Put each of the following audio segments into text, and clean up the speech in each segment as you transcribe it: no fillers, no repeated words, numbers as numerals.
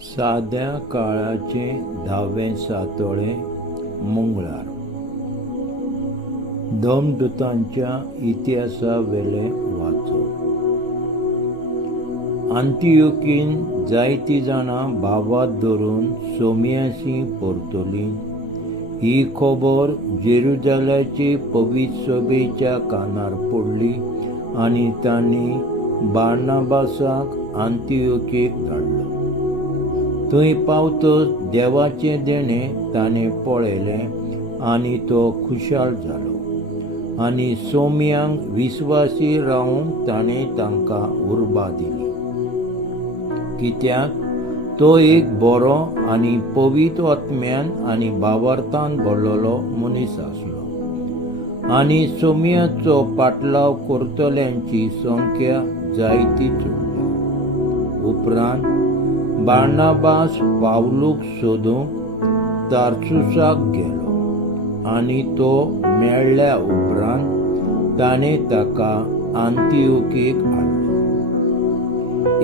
साद्या काळाचे 10वें सातोळे मंगळार. धर्मदूतांच्या इतिहासा वेले वाचो. अंतियोकीन जायतीं जाणां भावात धरून सोमयासी परतली. ही खबर जेरुजाल्याचे पवित्र सभेच्या कानार पडली आनी तांणी बार्नाबासाक अंतियोकेक धाडलो. थंय पावतच देवाचें देणें ताणें पळयलें आनी तो खुशाल जालो आनी सोमयांक विस्वासी रावंक ताणें तांकां उर्बा दिली, कित्याक तो एक बरो आनी पवित्र आत्म्यान आनी भावार्थान भरलेलो मनीस आसलो आनी सोमयाचो पाटलाव करतल्यांची संख्या जायती चडली. उपरांत बार्नाबास पावलूक सोदूंक तार्सुसाक गेलो आनी तो मेळ्ळ्या उपरांत ताणें ताका अंतियोकेक हाडलो.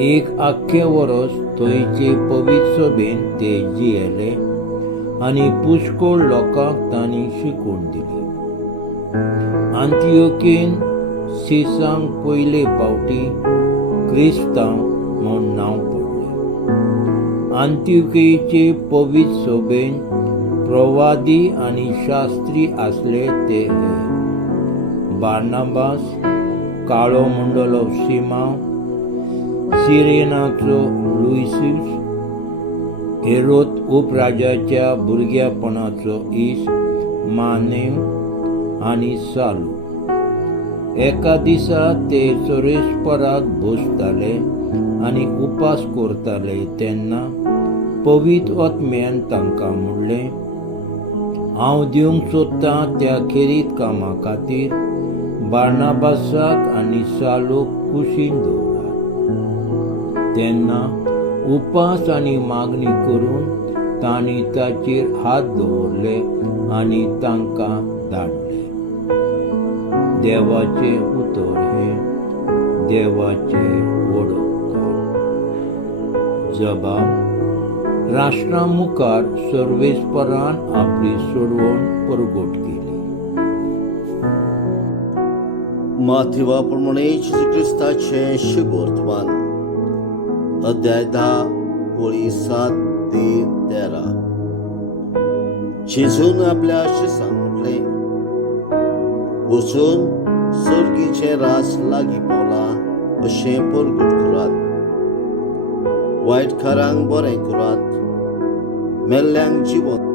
एक आख्खें वरस थंयचे पवित्र सभेन ते जियेले आनी पुष्कळ लोकांक तांणी शिकवण दिली. अंतियोकेन सिसांक पयले फावटी क्रिस्तांव म्हूण नांव पडलें. अंतियोकेचे पवित्र सभेन प्रवादी आनी शास्त्री आसले ते हे: बार्नाबास, काळो म्हणटलो सिमाव, सिरेनाचो लुसियुस, हेरोद उपराजाच्या भुरग्यापणाचो इश्ट मानेव आनी सालू. एका दिसा ते सोरेस्पराक बसताले आनी उपास करताले तेन्ना पवित्र आत्म्यान तांकां म्हणलें, हांव दिवंक सोदतां त्या खेरीत कामा खातीर बार्नाबासाक आनी सालूक कुशीन दवरात. तेन्ना उपास आनी मागणी करून तांणी ताचेर हात दवरले आनी तांकां धाडले. देवाचे उतर हे देवाचे वडोवकार. जबाब: राष्ट्रां मुखार सर्वेस्परान आपली सोडवण परगट केली. माथेवा प्रमाणे येशू क्रिस्ताचे शुभ वर्तमान, अध्याय 10 वळी 7 ते 13. जेजून आपल्या शिष्यांक म्हटले, वचून सर्गीचे राज लागीं पावला अशें परगट करात. वायटकारांक बरें करात, मेल्ल्यांक जिवंत,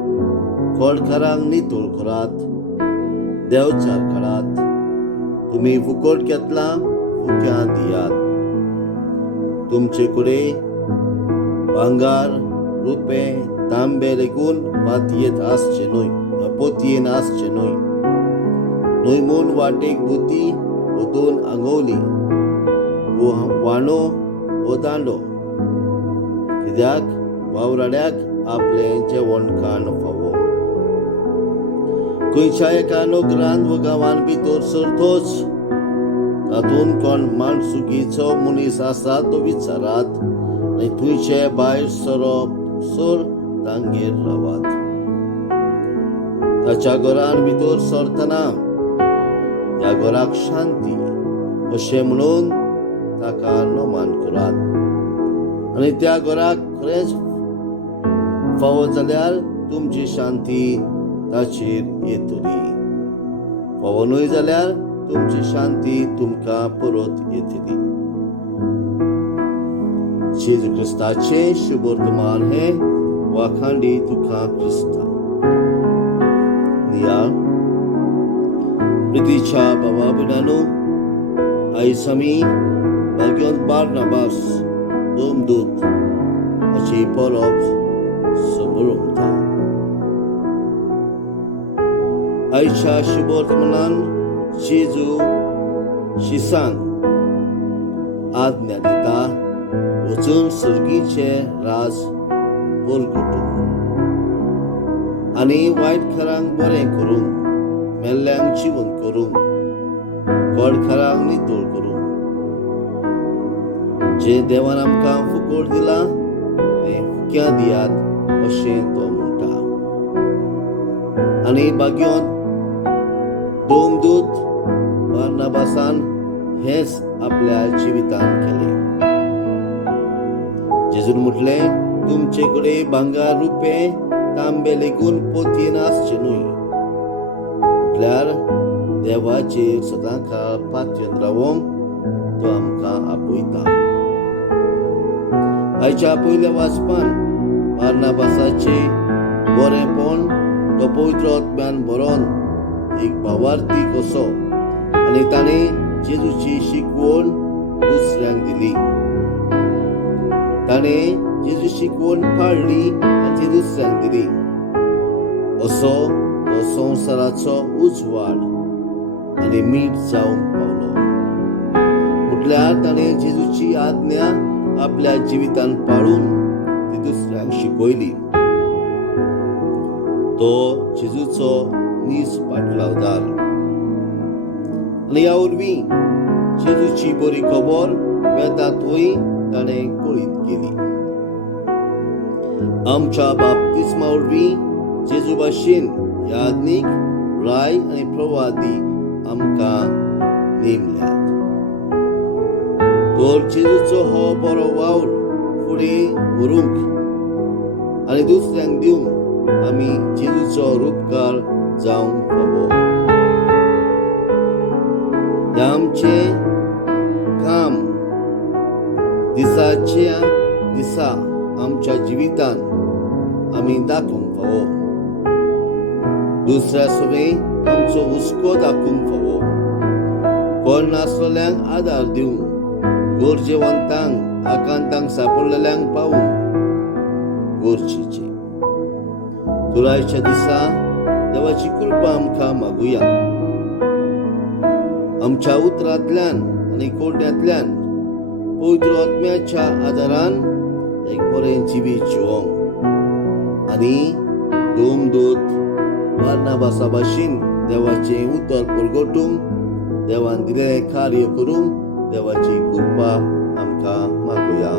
खोडकारांक नितळ करात, देवचार काडात. तुमी फुकट घेतलां, फुक्यां दियात. तुमचे कडेन भांगार, रुपें, तांबे लेगून पातयेंत आसचे न्हय, पोतयेन आसचे न्हय. न्हय वाटेक बुती वो 2 आंगवली, वो वांडो वो दांडो, कित्याक वावराड्याक आपलें जेवण खाण फावो. खंयच्या एका नोकरांत वा गांवांत भितर सरतोच तातूंत कोण माणसुकीचो मनीस आसा तो विचारात आनी थंयचे भायर सरप सर तांगेर रावात. ताच्या घरान भितर सरतना त्या घराक शांती अशें म्हणून ताका नमन करात. आनी त्या घराक खरेंच फावो जाल्यार तुमची शांती ताचेर येतली. फावो न्हय जाल्यार तुमची शांती तुमकां परत येतली. जेजू क्रिस्ताचे शुभ वर्तमान हे वाखांडी तुका क्रिस्ता. नियाळ. प्रितीच्या भावा भयणांनो, आयज आमी भाग्यवंत बार्नाबास धर्मदूत हाची परब समरुमता. आयच्या शुभ वर्तमानांत जेजू शिसांक आज्ञा दिता, वचून सर्गीचे राज परगटूंक आनी वायटकारांक बरें करूंक, मेल्ल्यांक जिवंत करूंक, खोडकारांक नितळ करूंक. जे देवान आमकां फुकट दिलां तें उदक्या दियात अशें तो म्हणटा. आनी बागयोन दोमदूत बार्नाबासान हेच आपल्या जिवितान केले. जेजून म्हटलें, तुमचे कडेन भांगर रुपे तांबे लेगून पोतयेन आसचे न्हय, म्हटल्यार देवाचेर सदांकाळ पातयेन रावंक तो आमकां आपयता. आयच्या पयल्या वाचपान बार्नाबासाचे बरेपण तो पवित्र आत्म्यान बरोवन एक भावार्थी कसो आनी ताणें जेजूची शिकवण दुसऱ्यांक दिली. ताणें जेजू शिकवण पाळली आनी ती दुसऱ्यांक दिली. असो तो संवसाराचो उजवाड आनी मीठ जावंक पावलो. म्हटल्यार ताणें जेजूची आज्ञा आपल्या जिवितान पाळून ती दुसऱ्यांक शिकयली. तो जेजूचो नीज पाटलावदार. आनी ह्या वरवीं जेजूची बरी खबर वेदांतूय ताणें कळीत केली. आमच्या बाप्तिस्मा वरवीं जेजू भाशेन याज्ञीक, राय आनी प्रवादी आमकां नेमल्यात. तर जेजूचो हो बरो वावर फुडें व्हरूंक आनी दुसऱ्यांक दिवंक आमी जेजूचो रूपकार जावंक फावो. हें आमचें काम दिसाच्या दिसा आमच्या जिवितान आमी दाखोवंक फावो. दुसऱ्या सगळें आमचो हुस्को दाखोवंक फावो. कोण नासलेल्यांक आदार दिवंक, गरजेवंतांक आकांतांक सांपडलेल्यांक पावूंक गरजेचें. तुरायच्या दिसा देवाची कृपा आमकां मागुया. आमच्या उतरांतल्यान आनी कोड्यांतल्यान पवित्र आत्म्याच्या आदारान एक बरें जिवीत जिवंक आनी दोमदूत बार्नाबासा भाशेन देवाचें उतर परगटूंक, देवान दिलेलें कार्य करूंक देवाची कृपा आमकां मागुया.